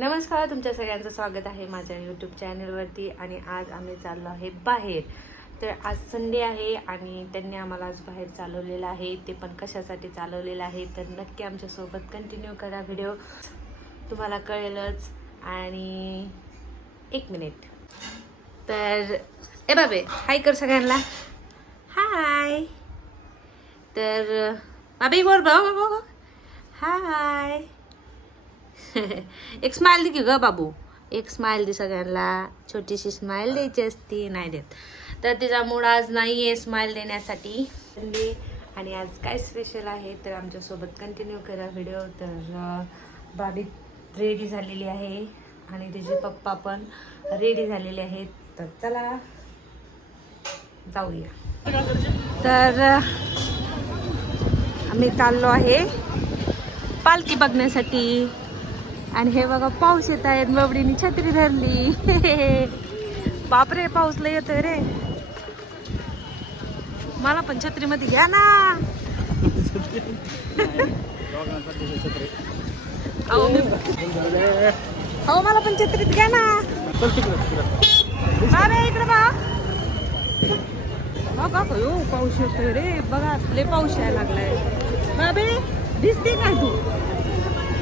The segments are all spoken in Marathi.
नमस्कार तुमच्या सगळ्यांचं स्वागत आहे माझ्या यूट्यूब चॅनलवरती आणि आज आम्ही चाललो आहे बाहेर. तर आज संडे आहे आणि त्यांनी आम्हाला आज बाहेर चालवलेलं आहे. ते पण कशासाठी चालवलेलं आहे तर नक्की आमच्यासोबत कंटिन्यू करा व्हिडिओ तुम्हाला कळेलच. आणि एक मिनिट तर ए बाबे हाय कर सगळ्यांना. हाय तर बाबे बोल भाऊ हाय एक स्माईल दे की ग बाबू. एक स्माईल दे सगळ्यांना. छोटीशी स्माईल द्यायची असती नाही देत. तर तिचा मूड आज नाही आहे स्माईल देण्यासाठी आणि आज काय स्पेशल आहे तर आमच्यासोबत कंटिन्यू करा व्हिडिओ तर बाबी रेडी झालेली आहे आणि तिचे पप्पा पण रेडी झालेले आहेत. तर चला जाऊया. तर आम्ही चाललो आहे पालखी बघण्यासाठी. आणि हे बघा पाऊस येत आहेत. बबडीने छत्री धरली. बापरे पाऊस लय येतोय रे. मला पण छत्रीमध्ये घ्या ना. अहो मी- अहो मला पण छत्रीत घ्या ना. इकडे बा बघा पाऊस येतोय रे. बघा लय पाऊस यायला लागलाय. बाबे दिसते का तू?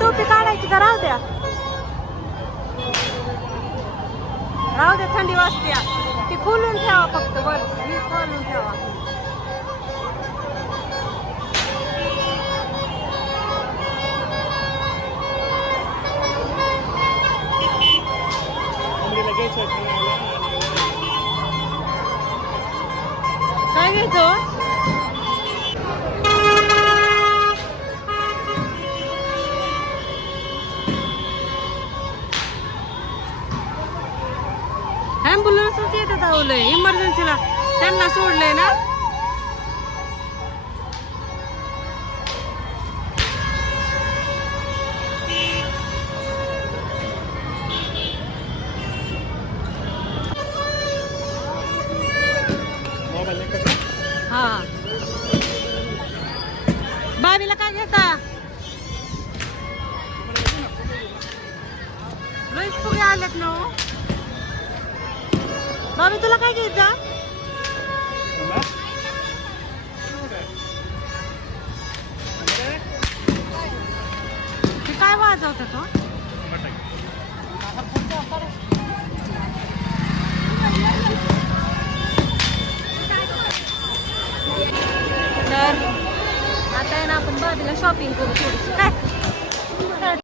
टोपी काढायची का राहू द्या. राहू द्या थंडी वाजते. ती खोलून ठेवा फक्त वर. मी खोलून ठेवा. काय घ्यायचं? ॲम्ब्युलन्सच इमर्जन्सीला त्यांना सोडलंय ना? हा. बाबीला काय घेता? लईच फुगे आलेत ना हो. बाबी तुला काय घ्यायचं? ते काय वाजवत तो? तर आता आहे ना आपण बाबीला शॉपिंग करू थोडीशी. काय?